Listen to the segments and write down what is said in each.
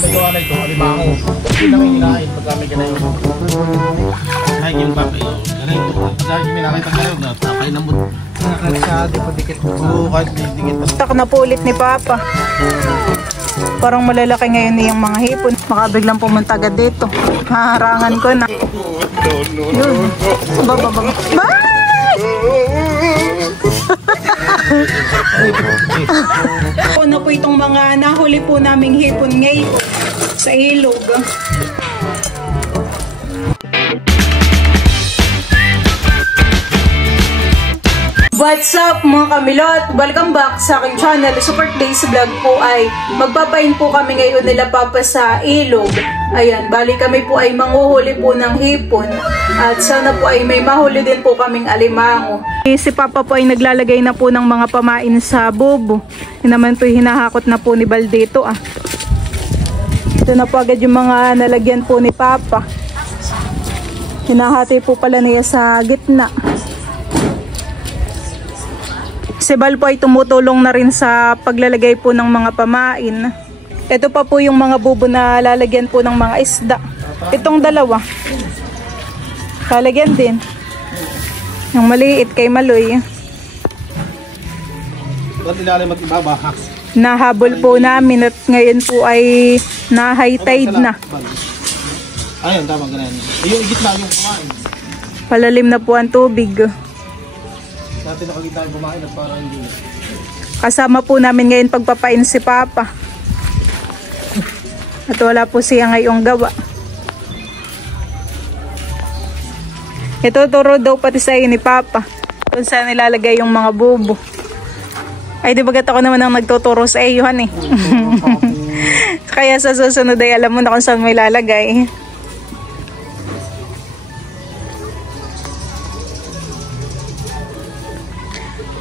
may gawa na ito, alimango. Hindi na kayo hinahin pag kami ganayon. Kahit yung papay, ganayon ito. Pag kami nakita ganayon, tapay na mo. Kahit siya, di pa dikit mo. Oo, kahit dikit mo. Stock na po ulit ni Papa. Parang malalaki ngayon yung mga hipon. Makabiglang pumunta agad dito. Haharangan ko na. Yun. Baba. Ano po itong mga nahuli po naming hipon ngayon sa ilog. What's up mga kamilot? Welcome back sa aking channel. Super Days Vlog po ay magpapain po kami ngayon nila Papa sa ilog. Ayan, bali kami po ay manghuhuli po ng hipon at sana po ay may mahuli din po kaming alimango. Si Papa po ay naglalagay na po ng mga pamain sa bobo. Yun naman po hinahakot na po ni Baldito ah. Ito na po agad yung mga nalagyan po ni Papa. Hinahati po pala niya sa gitna. Si Bal po ay tumutulong na rin sa paglalagay po ng mga pamain. Ito pa po yung mga bubo na lalagyan po ng mga isda. Itong dalawa. Lalagyan din. Yung maliit kay Maloy. Nahabol po namin at ngayon po ay na high tide na. Ayun, tama ganun. Yung gitna yung pamain. Palalim na po ang tubig. Dati nakagitna yung pamain at parang hindi. Kasama po namin ngayon pagpapain si Papa. At wala po siya ngayong gawa. Ituturo daw pati sa iyo ni Papa kung saan nilalagay yung mga bubo. Ay di bagat ako naman ang nagtuturo sa iyo han eh. Kaya sa susunod ay alam mo na kung saan may lalagay.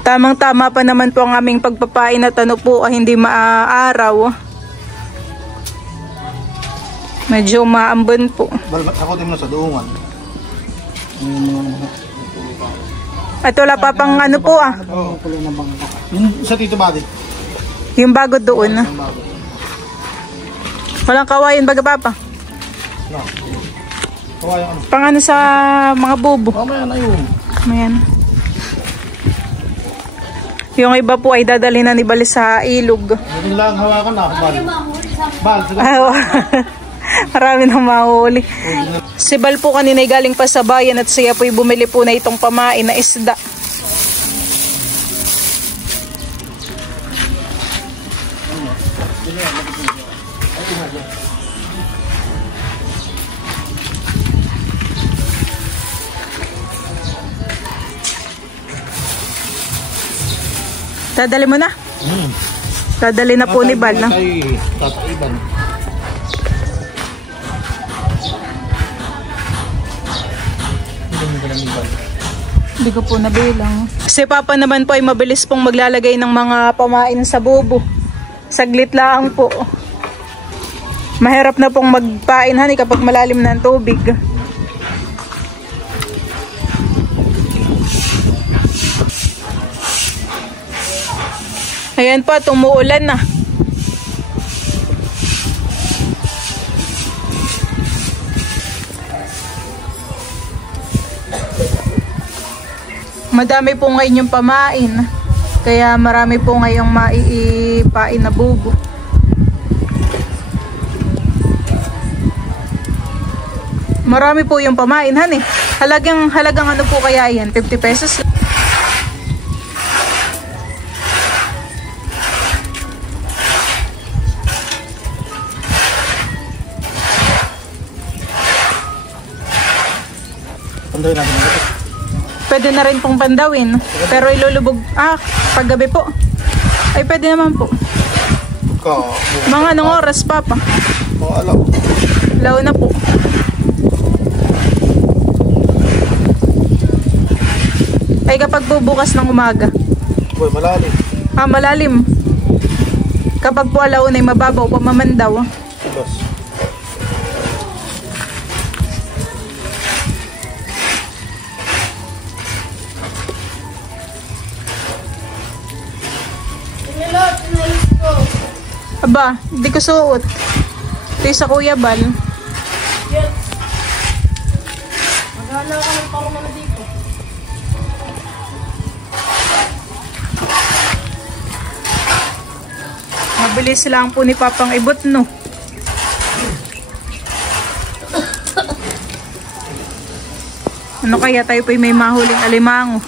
Tamang-tama pa naman po ang aming pagpapain at ano po hindi maaaraw. Medyo maambon po. Sakotin mo sa duungan. At wala pa pang ano po ah. Oo. Yung sa Tito Buddy. Yung bago doon. Walang kawayan baga Papa? No. Kawayan ano? Pang ano sa mga bubo. Mamaya na yun. Ayan. Yung iba po ay dadalhin na ni Bal sa ilog. Yung lang hawakan na. Bal. Marami nang mahuli. Si Bal po kanina ay galing pa sa bayan at siya po ay bumili po na itong pamain na isda. Dadali mo na? Dadali na po ni Bal na. Tataiban. Hindi ko po nabilang. Si Papa naman po ay mabilis pong maglalagay ng mga pamain sa bubo. Saglit lang po. Mahirap na pong magpain hani kapag malalim na ang tubig. Ayan pa, tumuulan na. Madami po ngayon yung pamain. Kaya marami po ngayong maiipain na bubo. Marami po yung pamain, han eh. Halagang ano po kaya yan? 50 pesos. Pandoy natin ito. Pwede na rin pong pandawin. Pero ilulubog. Paggabi po. Ay pwede naman po. Mga anong oras Papa? Mga alaw. Alaw na po. Ay kapag bubukas ng umaga. Uy, malalim. Malalim. Kapag po alaw na mababaw, pamamandaw. Yes. Aba, hindi ko suot. Ito sa Kuya Bal. Yes. Maghala ka ng parang na dito. Mabilis lang po ni Papang ibot, no? Ano kaya tayo po may mahuling alimango?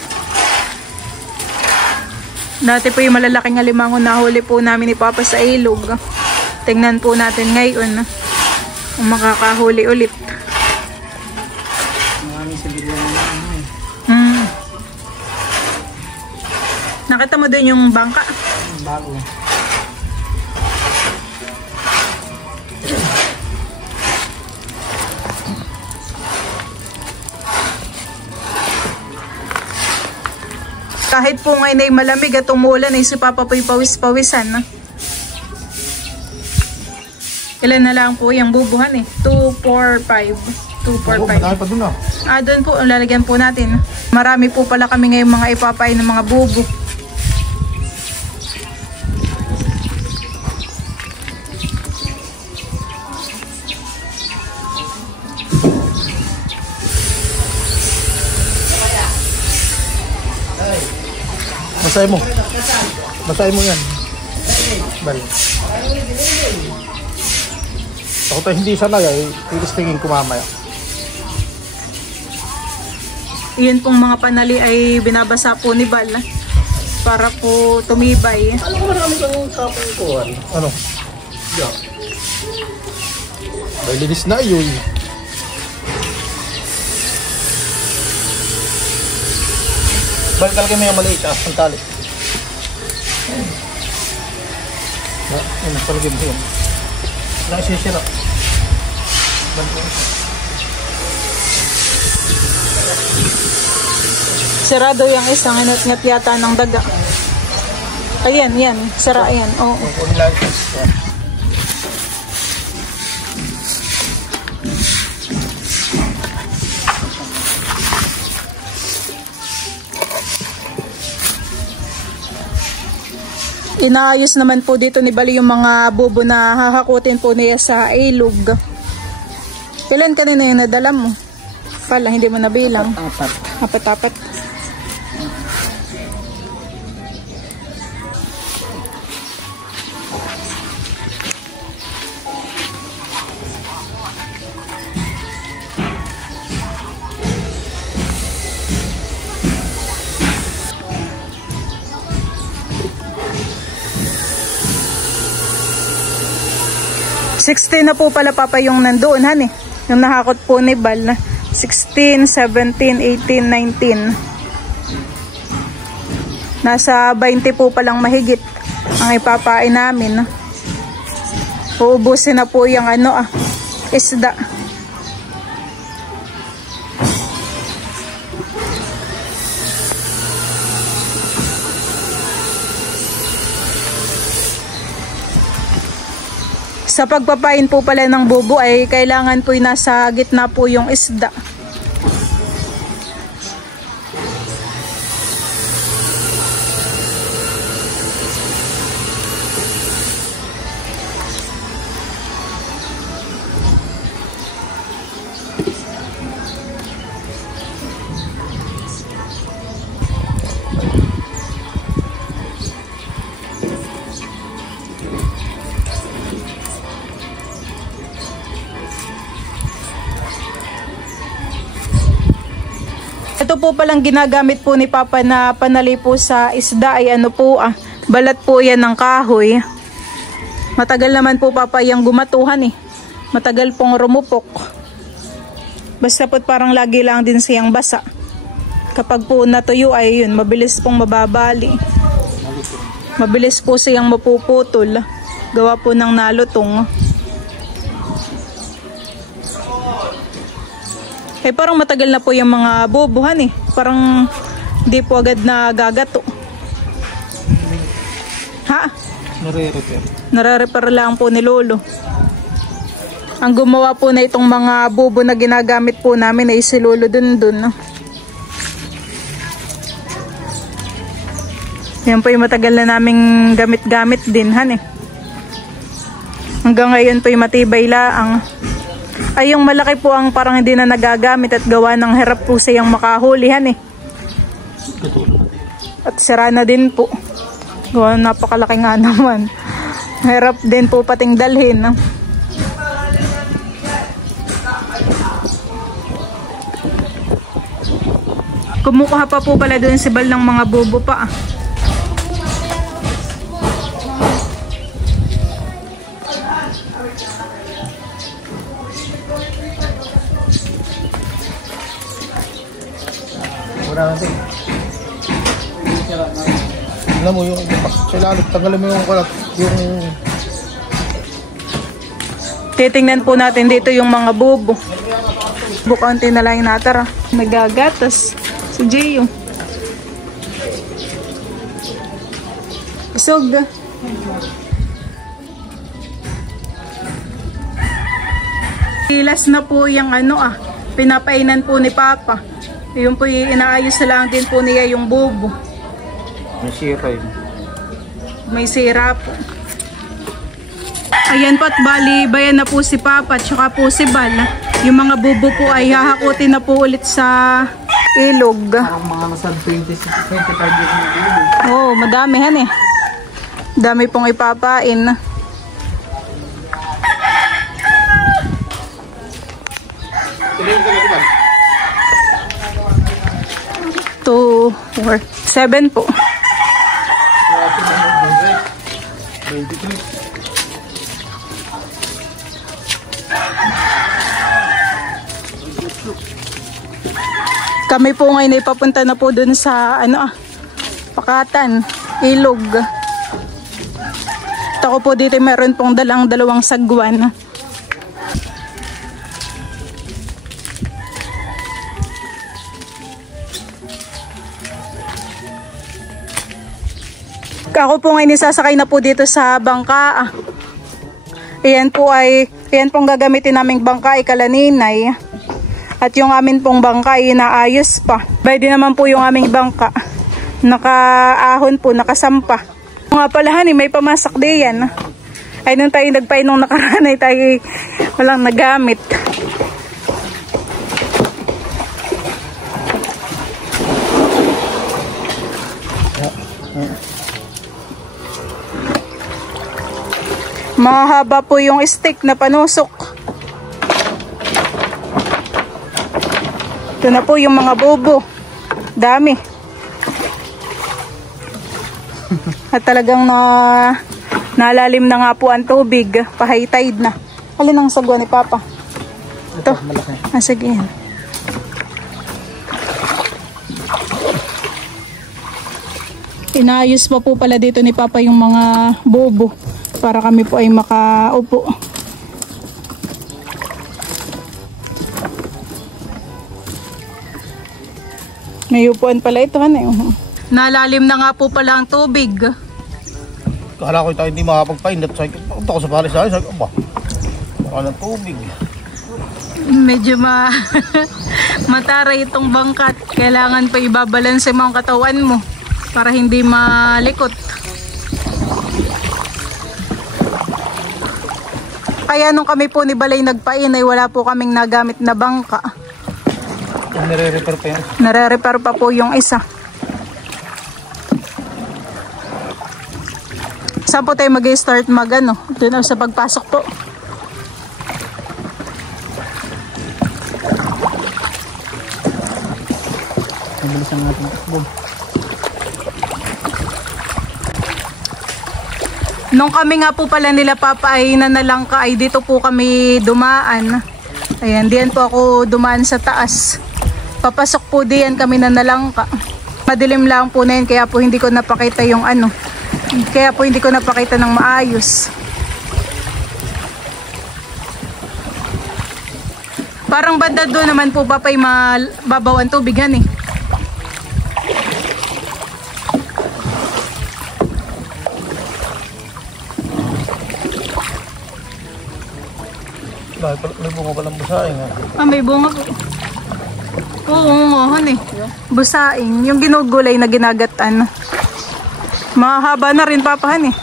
Dati po yung malalaking alimango nahuli po namin ni Papa sa ilog. Tingnan po natin ngayon kung makakahuli ulit. Maraming sibilyan na ano eh. Nakita mo din yung bangka? Bago. Kahit po ngayon ay malamig at umuulan ay si Papa po'y pawis-pawisan. Ilan na lang po yung bubuhan eh? 2, 4, 5. 2, 4, 5. Madami pa dun ah. Doon po, lalagyan po natin. Marami po pala kami ngayon mga ipapay ng mga bubo. Basahin mo. Basahin mo yan. Bal. Ako tayo hindi sanay ay tigistingin ko mamaya. Yun pong mga panali ay binabasa po ni Bal para po tumibay. Ano ko marami kang kapang kuhan? Ano? Yeah. May linis na yun. Bal talaga may maliit ah. Ang tali. Ano talaga mo yun? Wala isisira. Sarado yung isang inat-ngat yata ng daga. Ayan, yan. Sara yan. Oo. Kunin lang ito. Inaayos naman po dito ni Bali yung mga bubo na hahakutin po niya sa ilog. Ilan kanina yung nadala mo? Pala, hindi mo nabilang. Apat-apat. $16 na po pala Papa yung nandoon, han eh. Yung nahakot po ni Bal na 16, 17, 18, 19. Nasa 20 po palang mahigit ang ipapain namin. Uubusin na po yung isda. Sa pagpapain po pala ng bubo ay kailangan po nasa gitna po yung isda. Ito po palang ginagamit po ni Papa na panali po sa isda ay balat po yan ng kahoy. Matagal naman po Papa yung gumatuhan eh. Matagal pong rumupok. Basta po parang lagi lang din siyang basa. Kapag po natuyo ay yun, mabilis pong mababali. Mabilis po siyang mapuputol. Gawa po ng nalutong. Eh parang matagal na po yung mga bubuhan eh. Parang hindi po agad na gagato. Ha? Nare-repair. Nare-repair lang po ni Lolo. Ang gumawa po na itong mga bubo na ginagamit po namin ay si Lolo dun. Yan po yung matagal na naming gamit-gamit din, han eh. Hanggang ngayon po yung matibay laang. Ay yung malaki po ang parang hindi na nagagamit at gawa ng hirap po siyang makahulihan eh. At sira na din po. Gawa napakalaki nga naman. Hirap din po pating dalhin. Kumukuha pa po pala doon si Bal ng mga bubo pa. Natin. Alam mo yung kailangan tanggalin mo yung titingnan po natin dito yung mga bubo. Bukanti na lang yung natara. Nagagatas si Gio. Isog. Ilas na po yung pinapainan po ni Papa. Yung po inaayos na lang din po niya yung bubo. May sira yun. May sira po. Ayan po at bali, bayan na po si Papa at saka po si Bal. Yung mga bubo po ay hahakutin na po ulit sa ilog. Parang mga nasa 25 years na ilog. Oo, madami han eh. Dami pong ipapain. Tuloy ka na diba? 2, 4, 7 po. 23. Kami po ngayon ay papunta na po dun sa Pakatan, ilog. At ako po dito meron pong dalawang sagwan. Ako po ngayon isasakay na po dito sa bangka. Ayan pong gagamitin naming bangka ay kalaninay. At yung amin pong bangka ay inaayos pa. Pwede naman po yung aming bangka. Nakaahon po, nakasampa. Nga pala may pamasak diyan. Ay nung tayo nagpainong nakaraan ay tayo walang nagamit. Mahaba po yung stick na panusok. Ito na po yung mga bubo. Dami. At talagang nalalim na nga po ang tubig. Pa-high tide na. Alin ang sagwa ni Papa? Ito. Sige yan. Inaayos pa po pala dito ni Papa yung mga bubo. Para kami po ay makaupo. May upuan pala ito. Nalalim na nga po pala ang tubig. Kala ko tayo hindi makapagpaindat. Punta ko sa palisahan. Sabi ko, baka ng tubig. Medyo mataray itong bangkat. Kailangan pa ibabalanse mo ang katawan mo para hindi malikot. Kaya nung kami po ni Balay nagpain ay wala po kaming nagamit na bangka. Nare-repair pa yan. Nare-repair pa po yung isa. Saan po tayo mag-start doon sa pagpasok po. Nabilisan natin takbo. Nung kami nga po pala nila Papa ay nanalangka ay dito po kami dumaan. Ayan, diyan po ako dumaan sa taas. Papasok po diyan kami nanalangka. Madilim lang po na yun kaya po hindi ko napakita yung Kaya po hindi ko napakita ng maayos. Parang banda doon naman po Papa ay mababaw ang tubigan eh. May bunga palang busaing. May bunga po. Oo, busaing. Yung ginugulay na ginagatan. Mahaba na rin Papahan eh.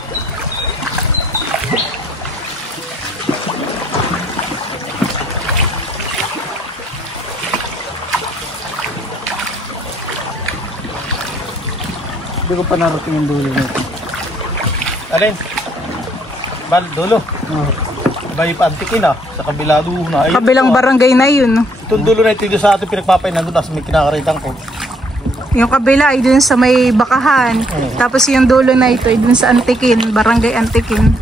Hindi ko pa narating yung dulo nito. Alin? Bal, dulo? Oo. Abay pa antikin sa kabila dulo na. Ayun, Kabilang barangay na yun. itong dulo na ito yung sa ating pinagpapainan doon, tapos may kinakaritan ko. Yung kabila ay dun sa may bakahan. Tapos yung dulo na ito ay dun sa Antikin, barangay Antikin.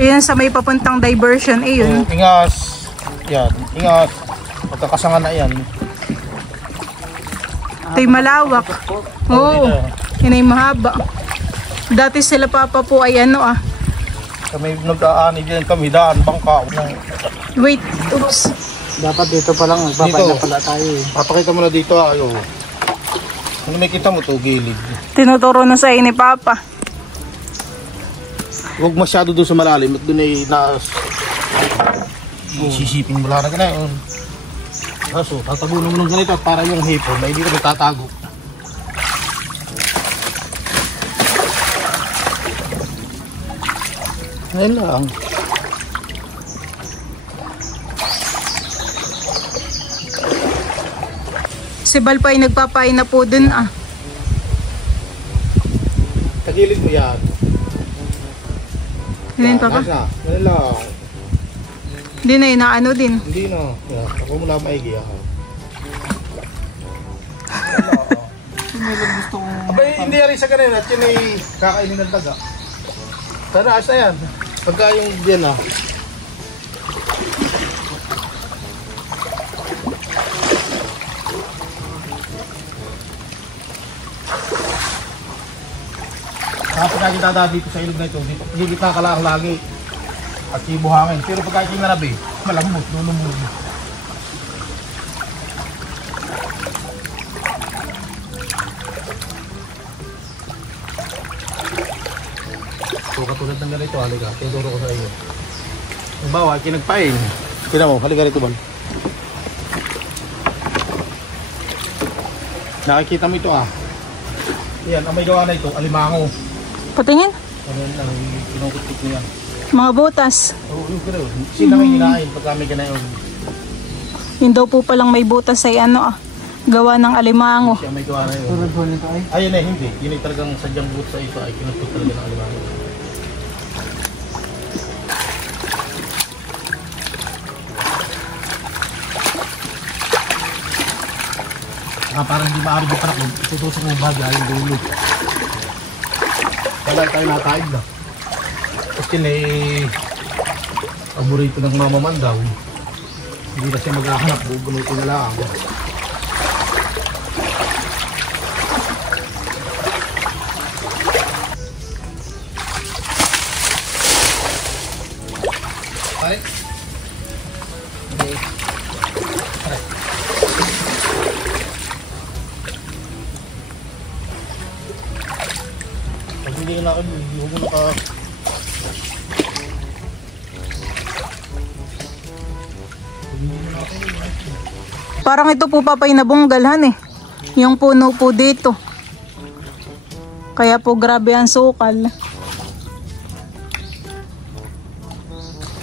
Yun sa may papuntang diversion, yun. Ingas. Yan, ingas. Magkakasangan na yan. Ito'y malawak. Oo, yun ay mahaba. Dati sila papa po ay Kami nag-aani din kami, daan, bangka. Wait, oops. Dapat dito pa lang, magpapay na pala tayo eh. Papakita mo na dito, ayo. Kung nakita mo to gilid. Tinuturo na sa ni papa. Huwag masyado doon sa malalim at doon ay sisipin mo lang na yun. Kaso, tatagunan mo ng ganito at para yung hipon na hindi ka nagtatago. Ngayon lang. Si Bal pa ay nagpapain na po dun Tagilid mo yan. Yun papa. Nasa, ngayon lang. Hindi na yun, naano din. Hindi na. Yan, ako mo lang maigi ako. Abay, hindi rin sa kanina at yun ay kakainin ng taga. Sana, asa yan. Pagka yung yan Kapag lagi dada dito sa ilog na ito, higit ka lang lagi. At ibuhangin. Pero pagka ito yung narabi, malambot, lulumog. So katulad ng ganito, halika, tuturo ko sa iyo. Halimbawa, kinagpain. Kina mo, halika rito, Bal. Nakikita mo ito Yan, ang may gawa na ito, alimango. Patingin. Ayan lang, kinukit-kit niya. Mga butas. Oo, yung gano'n. Sila may hinahin pag kami ganayon. Yun daw po palang may butas ay gawa ng alimango. Siya may gawa na yun. Tulad po nito ay. Ayun hindi. Yun ay talagang sadyang butas sa ito ay kinukit talaga ng alimango. Parang hindi maaari yung panak mo, itutusok mo bagay yung dulo. Wala tayo nataid na. Tapos yun paborito ng mamaman daw. Hindi na siya maghahanap, bubunutin na lang. Pare? Hindi na ako, hindi ko naka... Parang ito po papay na bunggalhan yung puno po dito. Kaya po grabe ang sukal.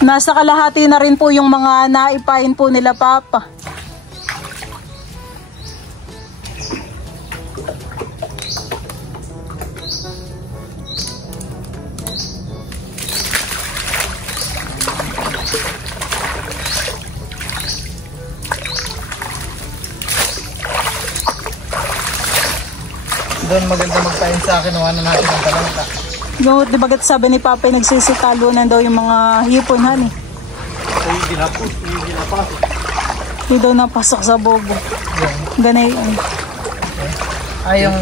Nasa kalahati na rin po yung mga naipain po nila papa. Doon maganda magtayin sa akin, nawanan natin ang talanta. Yung, di bagat sabi ni Papa nagsisitalunan daw yung mga hipon Ay, ginapos, ginapasok. Hindi daw napasok sa bobo. Ganay yun. Ay, yung...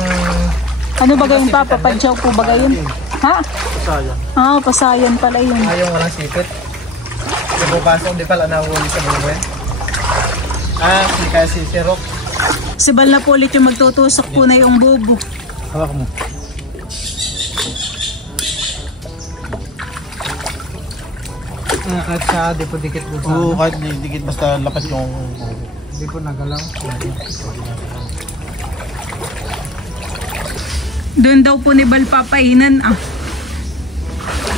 Ano ba gayon Papa? Padyaw po ba gayon? Ha? Sayang. Pasayan pala yun. Ay, yung walang sipit. Pupasok di pala nahuli sa buwan. Si kasi si Rock. Si Bal na po ulit yung magtutusok po na yung bobo. Hawak mo. Kahit sa di po dikit po sa Oo, kahit dikit basta lapat yung... Di po nagalaw. Doon daw po ni Bal papainan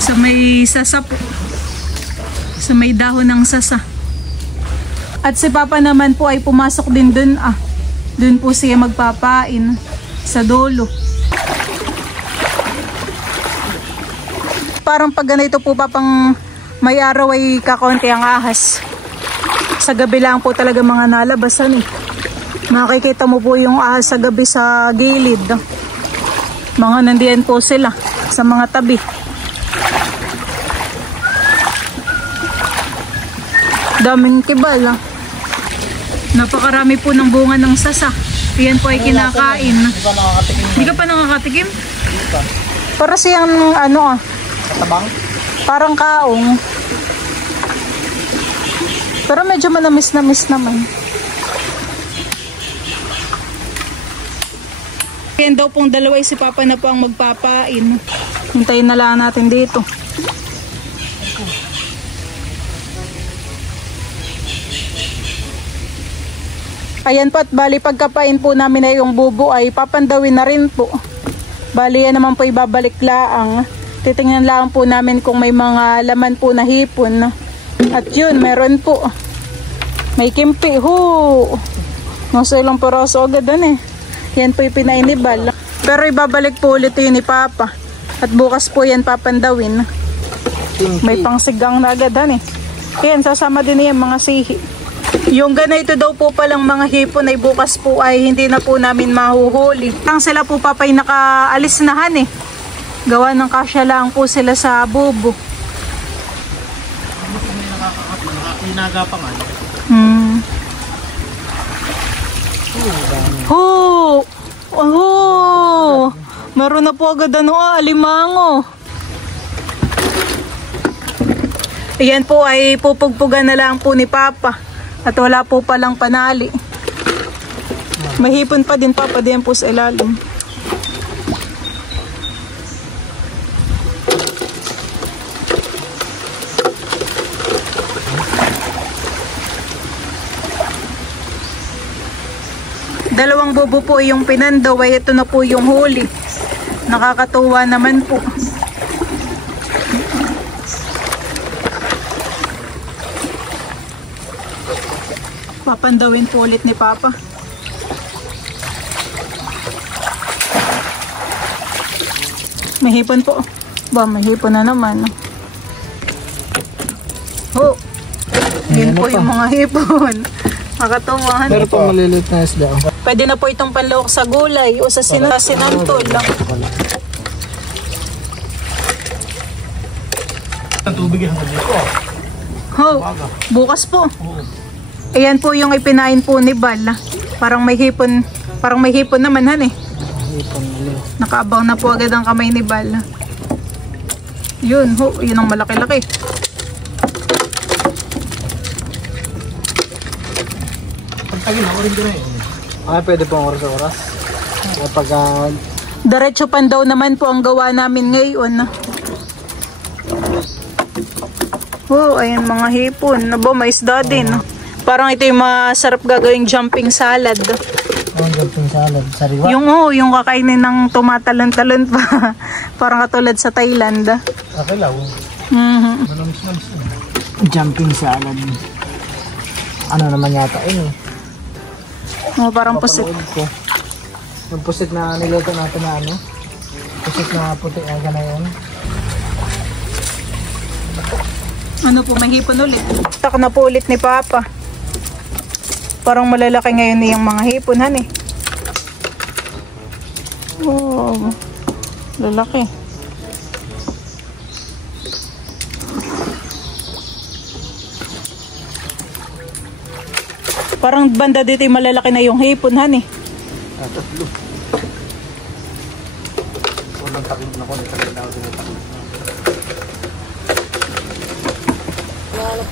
sa may sasa po. Sa may dahon ng sasa. At si Papa naman po ay pumasok din doon Doon po siya magpapain sa dulo. parang pag ganito po pa pang may araw ay kakaunti ang ahas. Sa gabi lang po talaga mga nalabasan eh. Makikita mo po yung ahas sa gabi sa gilid. Mga nandiyan po sila sa mga tabi. Daming kibal ah. Napakarami po ng bunga ng sasa. Yan po ay kinakain. Di ba nakakatikim? Hindi ka pa nakakatikim? Di ba? Para siyang ano ah. Katabang? Parang kaong. Pero medyo manamis-namis naman. Yan daw pong dalawa si Papa na po ang magpapain. Hintayin na lang natin dito. Ayan po at bali pagkapain po namin ay yung bubo ay papandawin na rin po. Bali yan naman po ibabalik laang. Titingnan lang po namin kung may mga laman po na hipon. At yun, meron po. May kimpi. Nasa ilang peraso agad eh. Yan po ipinainibal. Pero ibabalik po ulit yun ni Papa. At bukas po yan papandawin. May pangsigang na agad eh. Yan, sasama din yan mga sihi. Yung ganito daw po palang mga hipon ay bukas po ay hindi na po namin mahuhuli. Ang sila po Papa ay nakaalis nahan eh. Gawa ng kasya lang po sila sa bubo. Inagapangan. Meron na po agad alimango. Ayan po ay pupugpugan na lang po ni Papa. At wala po palang panali. May hipon pa din Papa din po sa ilalim. Dalawang bubo po yung pinandaw ay ito na po yung huli. Nakakatuwa naman po. Papandawin po ulit ni Papa. May hipon po. Ba, may hipon na naman. Yan po yung mga hipon. Nakakatuwa. Pero po maliliit na isda. Pwede na po itong panlawak sa gulay o sa sinantol lang. Ang tubig hanggang dito. Bukas po. Ayan po yung ipinain po ni Bal. Parang may hipon naman han eh. Nakaabang na po agad ang kamay ni Bal. Yun ang malaki-laki. Pagtagin ako rin doon eh. Pwede pong oras-oras. Kapag Diretso pandaw naman po ang gawa namin ngayon. Ayan mga hipon. May isda din. Parang ito yung masarap gagawing jumping salad. jumping salad, sariwa. Yung kakainin ng tumatalon-talon pa. Parang katulad sa Thailand. Akilaw. Jumping salad. Ano naman yata yun eh. Parang pusit. Yung pusit na niluto natin na ano. Pusit na puti aga na yun. Ano po, may hipon ulit. Tak na po ulit ni Papa. Parang malalaki ngayon yung mga hiponan eh. Lalaki. Parang banda dito yung malalaki na yung hiponan eh. Tatlo. Walang takip na ko.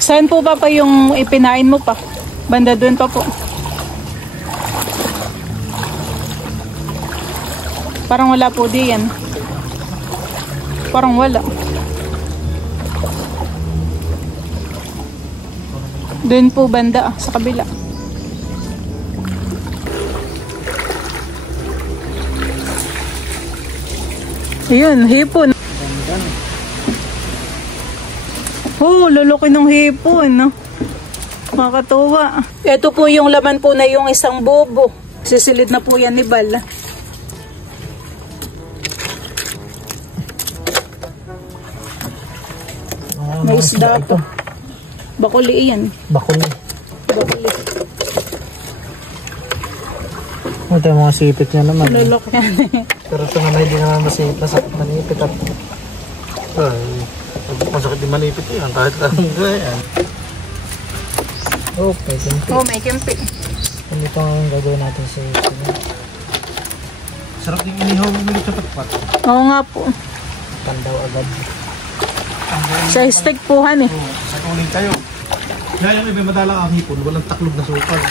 Saan po ba yung ipinain mo pa? Banda doon pa po. Parang wala po diyan. Parang wala. Doon po banda sa kabila. Ayun, hipon. Lalaki ng hipon, no? Makakatuwa. Ito po yung laman po na yung isang bobo. Sisilid na po yan ni Bal. May isda po. Bakuli yan. Bakuli. Bakuli. Ito yung mga sipit niya naman. Lulok yan. Pero ito naman hindi naman masakit manipit at Ay, masakit din manipit yan. Kahit lang yan. okay, kumpi. Oh, may kimpi. Ano ito ang gagawin natin sa ito? Sarap din inihaw mo ulit sa patpat. Oo nga po. Pandaw agad. Sa steak po, han eh. Sa tuling tayo. Kaya yung iba madalang ang hipon, walang taklog na sukal.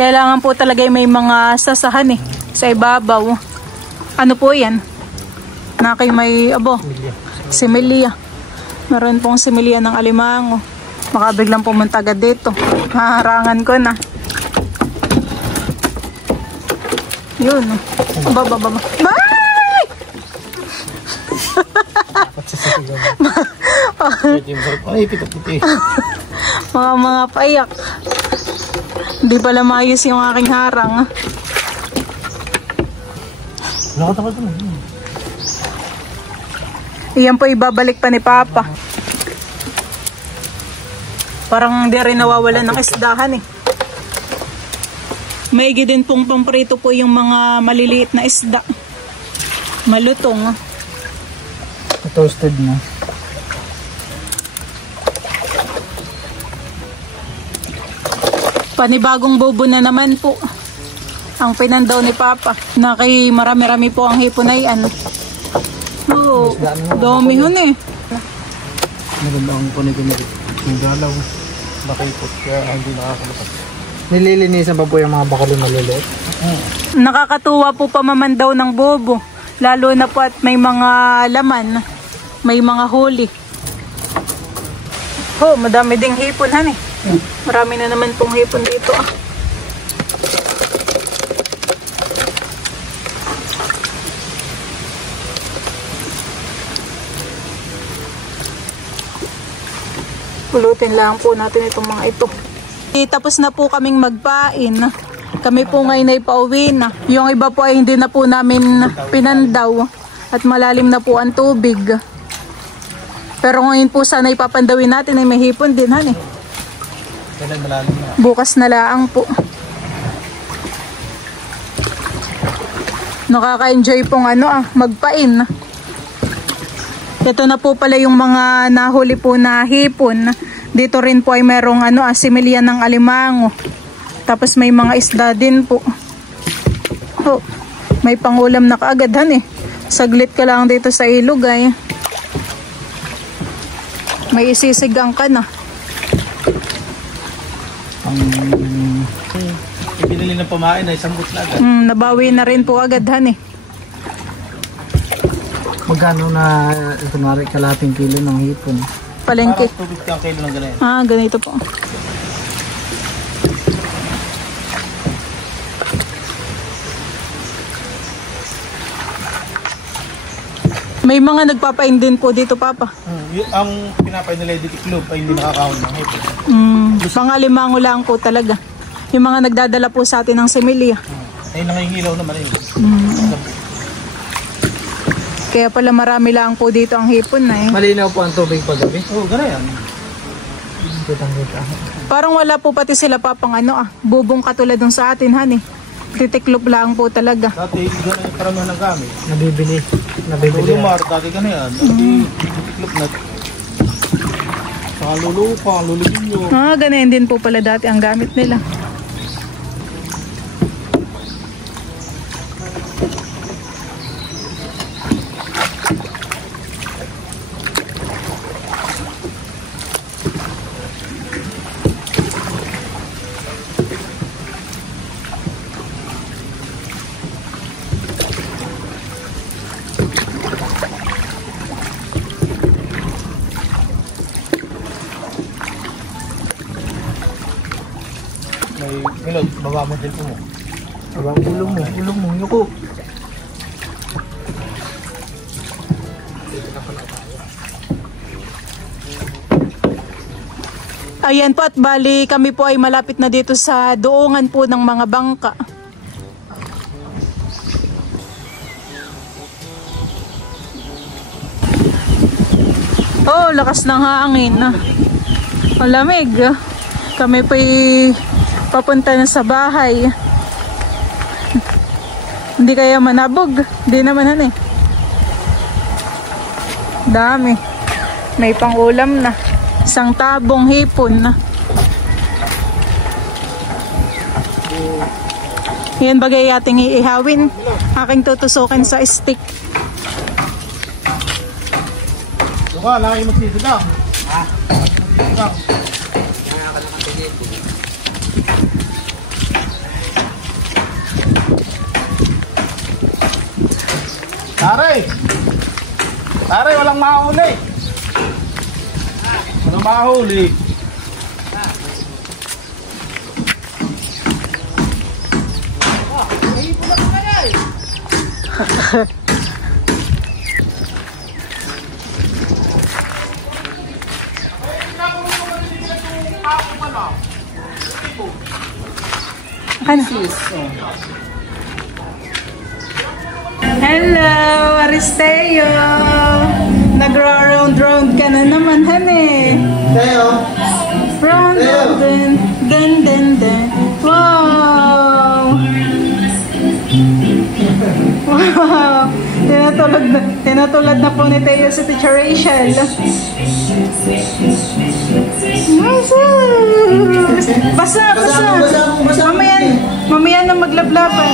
Kailangan po talaga may mga sasahan eh. Sa ibabaw. Ano po yan? Nakay may, similya. Meron pong similya ng alimango. Baka biglang pumunta agad dito. Haharangan ko na. Yun. Baba. Bye! Ito yung sarap. Ay, pitot-piti. Mga payak. Hindi pala maayos yung aking harang. Nakatakal ko na. Iyan po ibabalik pa ni Papa. Parang hindi rin nawawalan ng isdahan eh. Maigi din pong pamprito po yung mga maliliit na isda. Malutong. Toasted na. Panibagong bobo na naman po ang pinandaw ni Papa. Na kay marami-rami po ang hipon na yan. Oo, dami hun eh. Maganda ang kunig-kunig. Yung dalaw. Bakipot. Kaya hindi nakakalapas. Nililinisan pa po yung mga bakali maliliit. Nakakatuwa po pamamandaw ng bobo. Lalo na po at may mga laman. May mga huli. Oh, madami ding hipon han eh. Marami na naman pong hipon dito ah. Pulutin lang po natin itong mga ito. Tapos na po kaming magpain. Kami po ngayon ay pauwi na. Yung iba po ay hindi na po namin pinandaw. At malalim na po ang tubig. Pero ngayon po sana ipapandawin natin ay may hipon din han eh. Kailan malalim na. Bukas na laang po. Nakaka-enjoy pong magpain. Ito na po pala yung mga nahuli po na hipon. Dito rin po ay merong similya ng alimango. Tapos may mga isda din po. Oh, may pangulam na kaagad eh. Saglit ka lang dito sa ilog ay. May isisigang ka na. Binili ng pamain ay sambot na agad. Nabawi na rin po agad eh. Magkano na kunwari kalating kilo ng hipon? Palengke. Parang 250 ang kilo ng ganyan. Ganito po. May mga nagpapain din po dito, Papa. Ang pinapain nila yung club ay hindi nakakahon ng hipon. Mga limango lang po talaga. Yung mga nagdadala po sa atin ng similya. Ay nangingilaw naman yun. Kaya pala marami lang po dito ang hipon na eh. Malinaw po ang tubig paggabi. Oo, gano'n yan. Parang wala po pati sila Papang bubong katulad ng sa atin han eh. Titiklop lang po talaga. Dati gano'n yung karamihan ng gamit. Nabibili. Lumar, dati gano'n yan. Tiklop na. Saka lulupa, lulubinyo. Ganun din po pala dati ang gamit nila. May milod, baba mo din po mo. Abang ulong mo, yuko. Ayan po at bali kami po ay malapit na dito sa doongan po ng mga bangka. Oh, Oh, lakas ng hangin. Malamig. Kami po'y papunta na sa bahay. Hindi kaya manabog. Hindi naman Dami. May pangulam na. Isang tabong hipon na. Yan bagay ating iihawin. Aking tutusukin sa stick. Luka, laki magsisida. Tare, walang mahuli. Walang mahuli. Ano? Hello, Aristeo. Nag-round ka na naman, hane. Round, then. Wow. Wow. Tinatulad na po ni Teo si Teacher Rachel. Basa. Mamaya na maglablaban.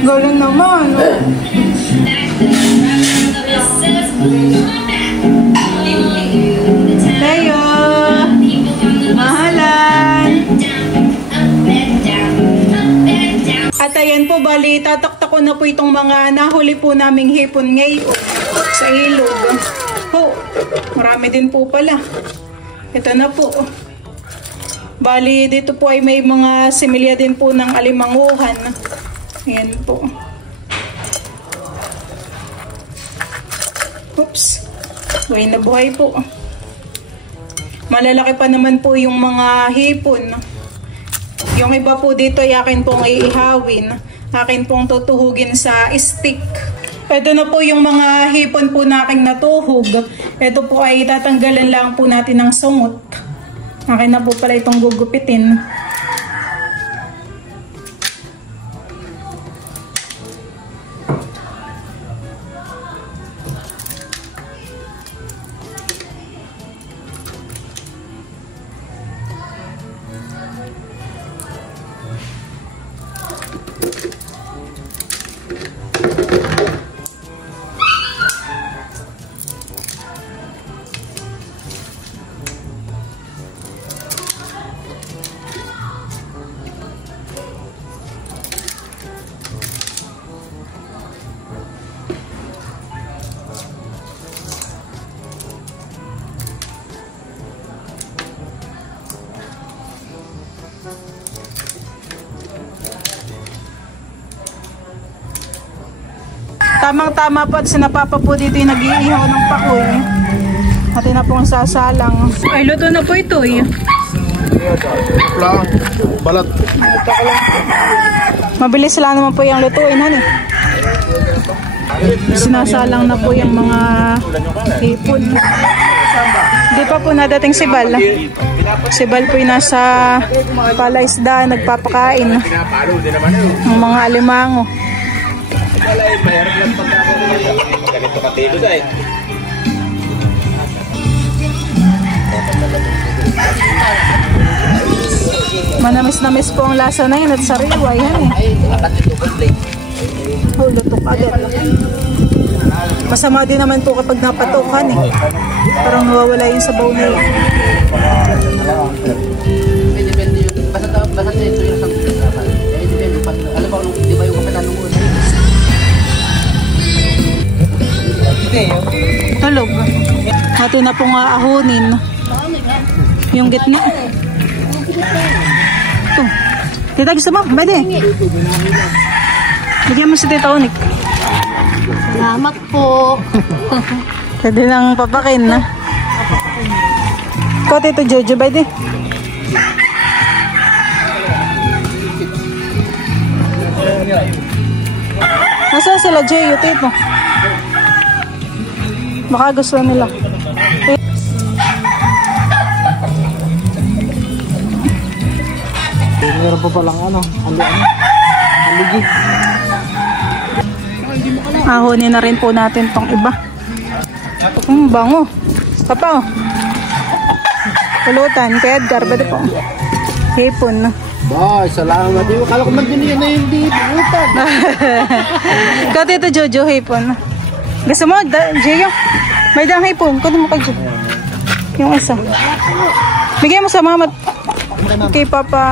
Galing naman. Teo, mahalan. At ayan po, bali, tatakta ko na po itong mga nahuli po naming hipon ngayon sa ilog. Oh, marami din po pala. Ito na po. Bali, dito po ay may mga similya din po ng alimanguhan. Ayan po. Oops. Buhay na buhay po. Malalaki pa naman po yung mga hipon. Yung iba po dito ay akin pong iihawin. Akin pong tutuhugin sa stick. Ito na po yung mga hipon po na aking natuhog. Ito po ay tatanggalan lang po natin ng sungot. Akin na po pala itong gugupitin. Tamang-tama po at sinapapa po dito yung nag-iihaw ng pakoy. Atin na pong sasalang. Ay, luto na po ito eh. Lang, balat. Mabilis lang naman po yung lutuin, han eh. Sinasalang na po yung mga hipon. Di pa po nadating si Bal. Si Bal po yung nasa palaisda, nagpapakain ng mga alimango. Manamis-namis po ang lasa na yun at sariwa yan eh. Oh, lutok agad. Masama din naman po kapag napatukan eh. Parang nawawala yung sabaw nila. Basta ito yung sabaw. Alam ba kung di ba yung kapitan mo? Tulog. Atin na pong aahunin yung gitna. Ito. Tita, gusto mo? Pwede. Bigyan mo si Tita Onik. Salamat po. Pwede nang papakin na. Ikaw, Tito Jojo, pwede. Nasaan sila, Jojo, Tito? Baka gusto nila. pa palang aligi. Ahonin na rin po natin tong iba. Bango. Papa, oh. Pulutan, kay Edgar, ba po? Hipon. Boy, salamat. Kala ko man din yun na yung pulutan. Ikaw dito, Jojo, hipon. Gusto mo, Gio? May dang hipon. Kunin mo kay Gio. Yung isa. Bigay mo sa mama. Kay Papa.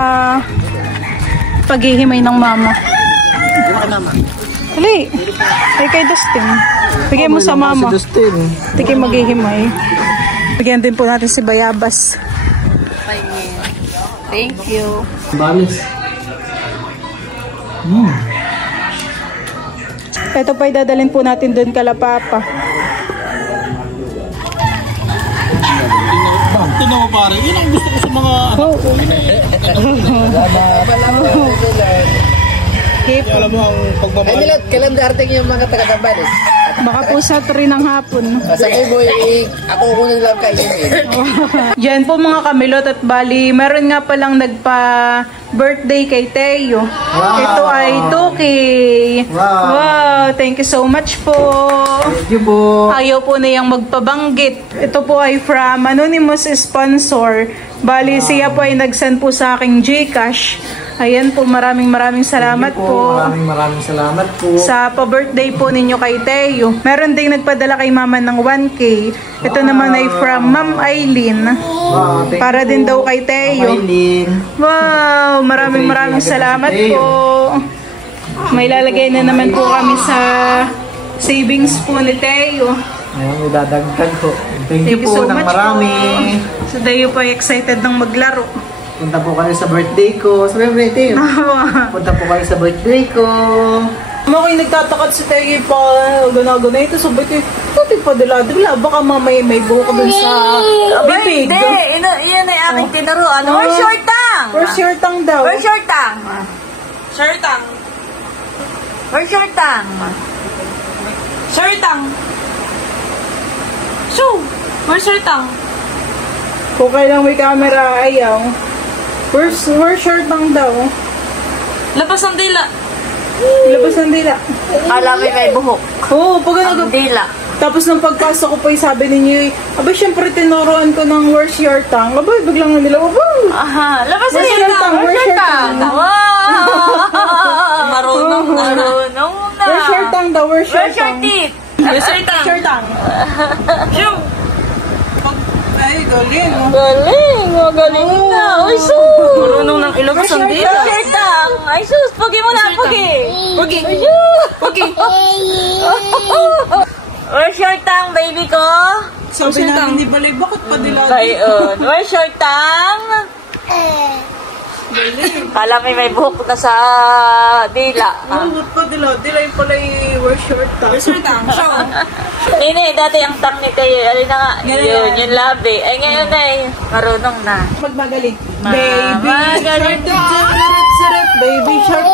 Paghihimay ng mama. Hali. Ay kay Dustin. Bigay mo sa mama. Si Dustin. Hindi kayo maghihimay. Bigyan din po natin si Bayabas. Thank you. Balis. Ito pa idadalhin po natin doon kala Papa. Tingnan mo pare, yun ang gusto ko sa mga alam mo ang pagmamahal. Ay, Milot, kailan darating yung mga taga-Tambalis? Baka po sa 3 ng hapon. Sakay mo, ako kunin lang kayo. Diyan po mga kamilot at bali, meron nga palang nagpa-birthday kay Teo. Ito ay 2K. Wow, thank you so much po. Thank you po. Ayaw po na yung magpabanggit. Ito po ay from anonymous sponsor. Bali, siya po ay nag-send po sa aking GCash. Ayan po, maraming salamat po. Maraming salamat po. Sa pa-birthday po ninyo kay Teo. Meron ding nagpadala kay Mama ng 1K. Ito naman ay from Ma'am Aileen. Para din daw kay Teo. Wow, maraming salamat po. May lalagay na naman po kami sa savings po ni Teo. Ayun, idadagdag po. Thank you po so ng much marami. Po. So Teo po ay excited ng maglaro. Punta po kayo sa birthday ko. Sabi mo, Teo. Punta po kayo sa birthday ko. Ako'y nagtatakat si Teo pa gana-gana ito. Sabi ko, ito padala-dala. Baka mamay may buhok dun sa bibig. Hindi, yan ay aking tinuruan. Where's your tongue? Where's your tongue daw? Where's your tongue? Where's your tongue? Where's your tongue? Shoo! Where's your tongue? Kung kailang may camera, ayaw. Where's your tongue daw? Labas ang dila. Labas ng dila. Alam mo may buhok. Oo, pag Ang dila. Tapos nung pagpasok ko po, sabi ninyo, abay, syempre tinuruan ko ng where's your tongue. Abay, biglang nila, abay. Aha, labas ang Where's your dila. tongue? Where's your tongue? Wow! Marunong na. Where's your tongue daw? Where's your Where's your tongue? teeth? Where's your tongue? Where's your tongue? Shoo! Ay, galing. Magaling na. Ay, sus! Marunong ng ilabas ang dila. Where's your tongue? Ay, sus! Pugi mo na, pugi. Pugi. Pugi. Where's your tongue, baby ko? Sabi namin ni Balay, bakit pa dilado? Ayun. Where's your tongue? Kala may buhok na sa dila. Bakit pa dilado? Dilay pala where's your tongue? Where's your tongue? Show. Nini, dati ang tongue ni Tayo. Alin na nga? Yun, yung labi. Ay, ngayon ay marunong na. Magmagaling. Magaling. Baby shark.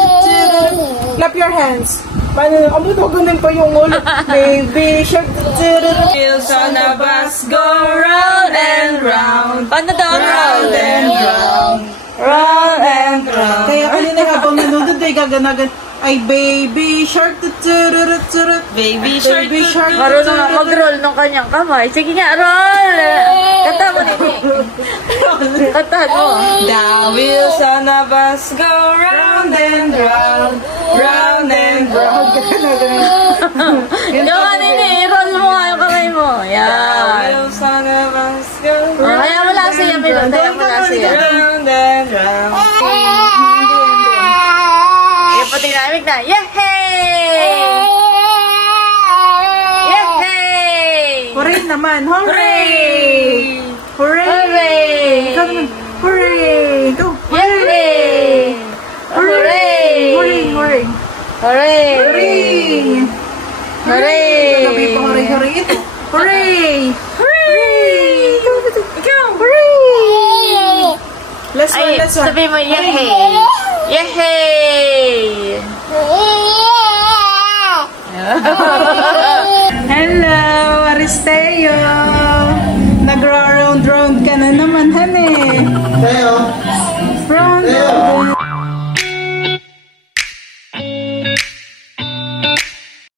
Clap your hands. Paano? Ganun pa yung ulo. Baby shark. Wheels on a bus go round and round. Paano daw? Round and round. Round and round. Kaya kanina habang nanonood ay gaganagan. Ay, baby shark. Baby Baby shark. Marunong na mag-roll ng kanyang kamay. Sige nga, roll! Kanta mo, Nini. Kanta mo. The wheels on a bus go round and round. Round and round. Yung nga, Nini. I-roll mo nga yung kamay mo. Yan. Wheels on a bus go Kaya mo lang siya, Milon. Kaya mo lang siya. round and round. Yung pati namig na. Yehey! Yehey! Hooray naman. Hooray! Hooray! Hooray! Ikaw naman. Hooray! Go! Yehey! Hooray! Hooray! Hooray! Hooray! Hooray! Hooray! Sabi pa hooray, hooray ito. Hooray! Hooray! Ikaw! Hooray! Last one, Ay, last one. sabi mo, yehey! Yehey! Hello, Aristeo! Nag-round-round ka na naman, hane. Teo.